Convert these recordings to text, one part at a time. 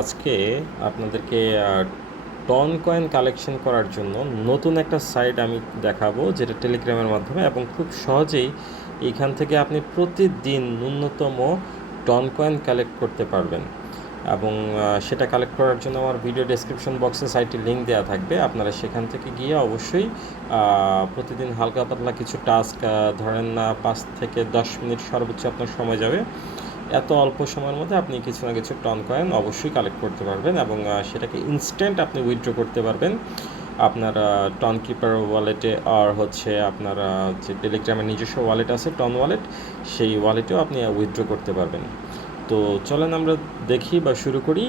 আজকে আপনাদেরকে ton coin collection করার জন্য নতুন একটা সাইট আমি দেখাবো, যেটা টেলিগ্রামের মাধ্যমে এবং খুব সহজেই এইখান থেকে আপনি প্রতিদিন ন্যূনতম টন কয়েন কালেক্ট করতে পারবেন। এবং সেটা কালেক্ট করার জন্য আমার ভিডিও ডেসক্রিপশন বক্সে সাইটের লিঙ্ক দেওয়া থাকবে। আপনারা সেখান থেকে গিয়ে অবশ্যই প্রতিদিন হালকা পাতলা কিছু টাস্ক, ধরেন না 5 থেকে 10 মিনিট সর্বোচ্চ আপনার সময় যাবে। এত অল্প সময়ের মধ্যে আপনি কিছু না কিছু টন কয়েন অবশ্যই কালেক্ট করতে পারবেন এবং সেটাকে ইনস্ট্যান্ট আপনি উইথড্র করতে পারবেন আপনার টন কিপার ওয়ালেটে, আর হচ্ছে আপনার যে টেলিগ্রামের নিজস্ব ওয়ালেট আছে টন ওয়ালেট, সেই ওয়ালেটেও আপনি উইথড্র করতে পারবেন। তো চলেন আমরা দেখি বা শুরু করি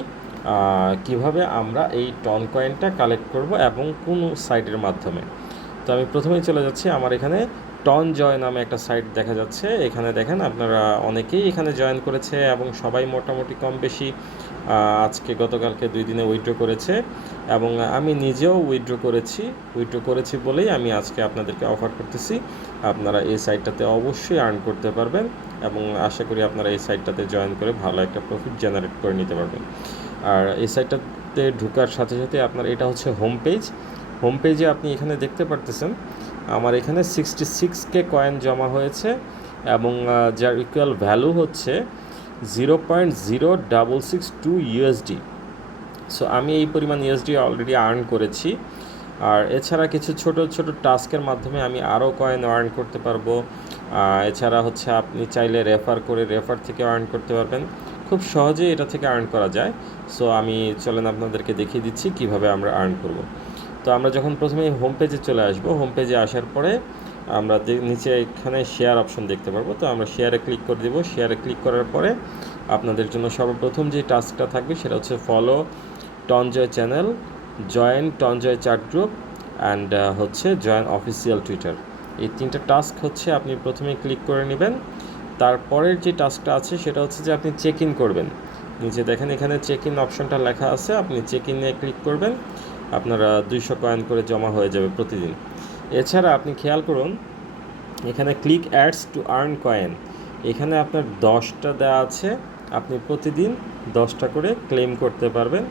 কিভাবে আমরা এই টন কয়েনটা কালেক্ট করব এবং কোন সাইটের মাধ্যমে। তো আমি প্রথমেই চলে যাচ্ছি, আমার এখানে টন জয় নামে একটা সাইট দেখা যাচ্ছে। এখানে দেখেন আপনারা অনেকেই এখানে জয়েন করেছে এবং সবাই মোটামুটি কম বেশি আজকে গতকালকে 2 দিনে উইথড্র করেছে এবং আমি নিজেও উইথড্র করেছি বলেই আমি আজকে আপনাদেরকে অফার করতেছি। আপনারা এই সাইটটাতে অবশ্যই আর্ন করতে পারবেন এবং আশা করি আপনারা এই সাইটটাতে জয়েন করে ভালো একটা প্রফিট জেনারেট করে নিতে পারবেন। আর এই সাইটটাতে ঢোকার সাথে সাথে আপনার এটা হচ্ছে হোম পেজে আপনি এখানে দেখতে পারতেছেন আমার এখানে 66K কয়েন জমা হয়েছে এবং যার ইকুয়াল ভ্যালু হচ্ছে 0.0662 ইউএসডি। সো আমি এই পরিমাণ ইউএসডি অলরেডি আর্ন করেছি। আর এছাড়া কিছু ছোট টাস্কের মাধ্যমে আমি আরও কয়েন আর্ন করতে পারবো। এছাড়া হচ্ছে আপনি চাইলে রেফার থেকে আর্ন করতে পারবেন। খুব সহজেই এটা থেকে আর্ন করা যায়। সো আমি চলেন আপনাদেরকে দেখিয়ে দিচ্ছি কিভাবে আমরা আর্ন করব। তো আমরা যখন প্রথমে হোম পেজে চলে আসব, হোম পেজে আসার পরে আমরা নিচে এখানে শেয়ার অপশন দেখতে পারবো। তো আমরা শেয়ারে ক্লিক করে দেবো। শেয়ারে ক্লিক করার পরে আপনাদের জন্য সর্বপ্রথম যে টাস্কটা থাকবে সেটা হচ্ছে ফলো টনজয় চ্যানেল, জয়েন টনজয় চ্যাট গ্রুপ অ্যান্ড হচ্ছে জয়েন অফিসিয়াল টুইটার। এই 3টা টাস্ক হচ্ছে আপনি প্রথমে ক্লিক করে নেবেন। তারপরের যে টাস্কটা আছে সেটা হচ্ছে যে আপনি চেক ইন করবেন। নিচে দেখেন এখানে চেক ইন অপশনটা লেখা আছে, আপনি চেক ইনে ক্লিক করবেন। আপনারা 200 কয়েন করে জমা হয়ে যাবে প্রতিদিন। এছাড়া আপনি খেয়াল করুন এখানে click ads to earn coin, এখানে আপনার 10টা দেওয়া আছে, আপনি প্রতিদিন 10টা করে ক্লেম করতে পারবেন।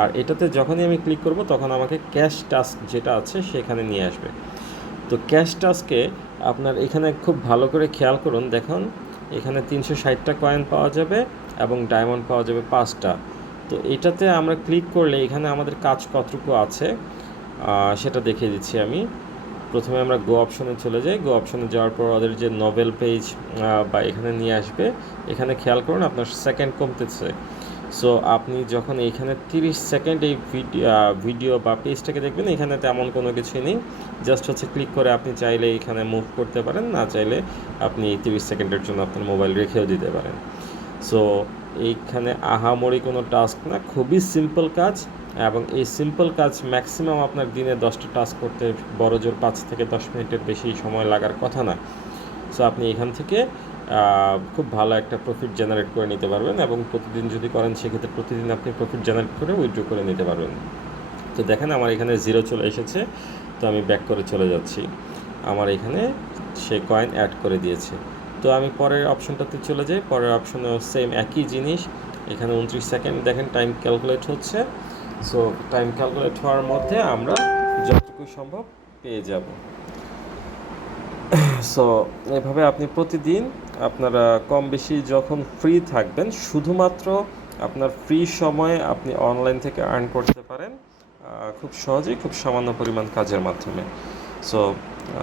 আর এটাতে যখনই আমি ক্লিক করব তখন আমাকে ক্যাশ টাস্ক যেটা আছে সেখানে নিয়ে আসবে। তো ক্যাশ টাস্কে আপনার এখানে খুব ভালো করে খেয়াল করুন, দেখুন এখানে 360টা কয়েন পাওয়া যাবে এবং ডায়মন্ড পাওয়া যাবে 5টা। তো এটাতে আমরা ক্লিক করলে এখানে আমাদের কাজ কতটুকু আছে সেটা দেখিয়ে দিচ্ছি আমি। প্রথমে আমরা গো অপশনে চলে যাই। গো অপশনে যাওয়ার পর ওদের যে নভেল পেজ বা এখানে নিয়ে আসবে, এখানে খেয়াল করুন আপনার সেকেন্ড কমতেছে। সো আপনি যখন এইখানে 30 সেকেন্ড এই ভিডিও বা পেজটাকে দেখবেন, এখানে তেমন কোনো কিছুই নেই, জাস্ট হচ্ছে ক্লিক করে আপনি চাইলে এখানে মুভ করতে পারেন, না চাইলে আপনি 30 সেকেন্ডের জন্য আপনার মোবাইল রেখেও দিতে পারেন। সো এইখানে আহামরি কোনো টাস্ক না, খুবই সিম্পল কাজ এবং এই সিম্পল কাজ ম্যাক্সিমাম আপনার দিনে 10টা টাস্ক করতে বড় জোর 5 থেকে 10 মিনিটের বেশি সময় লাগার কথা না। সো আপনি এখান থেকে খুব ভালো একটা প্রফিট জেনারেট করে নিতে পারবেন এবং প্রতিদিন যদি করেন সেক্ষেত্রে প্রতিদিন আপনি প্রফিট জেনারেট করে উইথড্র করে নিতে পারবেন। তো দেখেন আমার এখানে 0 চলে এসেছে। তো আমি ব্যাক করে চলে যাচ্ছি, আমার এখানে সে কয়েন অ্যাড করে দিয়েছে। তো আমি পরের অপশনটাতে চলে যাই। পরের অপশনেও সেম একই জিনিস, এখানে 29 সেকেন্ড দেখেন টাইম ক্যালকুলেট হচ্ছে। সো টাইম ক্যালকুলেট হওয়ার মধ্যে আমরা যতটুকু সম্ভব পেয়ে যাব। সো এভাবে আপনি প্রতিদিন আপনারা কম বেশি যখন ফ্রি থাকবেন, শুধুমাত্র আপনার ফ্রি সময়ে আপনি অনলাইন থেকে আর্ন করতে পারেন খুব সহজেই, খুব সামান্য পরিমাণ কাজের মাধ্যমে। সো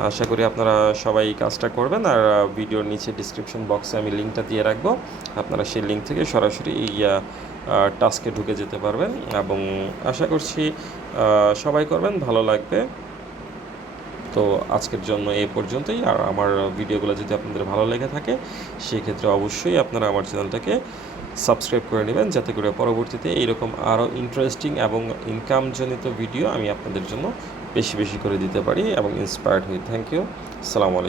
আশা করি আপনারা সবাই এই কাজটা করবেন। আর ভিডিওর নিচে ডিসক্রিপশন বক্সে আমি লিঙ্কটা দিয়ে রাখবো, আপনারা সেই লিঙ্ক থেকে সরাসরি এই টাস্কে ঢুকে যেতে পারবেন এবং আশা করছি সবাই করবেন, ভালো লাগবে। তো আজকের জন্য এই পর্যন্তই। আর আমার ভিডিওগুলো যদি আপনাদের ভালো লেগে থাকে সেক্ষেত্রে অবশ্যই আপনারা আমার চ্যানেলটাকে সাবস্ক্রাইব করে নেবেন, যাতে করে পরবর্তীতে এইরকম আরও ইন্টারেস্টিং এবং ইনকামজনিত ভিডিও আমি আপনাদের জন্য বেশি করে দিতে পারি এবং ইন্সপায়ার্ড হই। Thank you. আসসালামু আলাইকুম।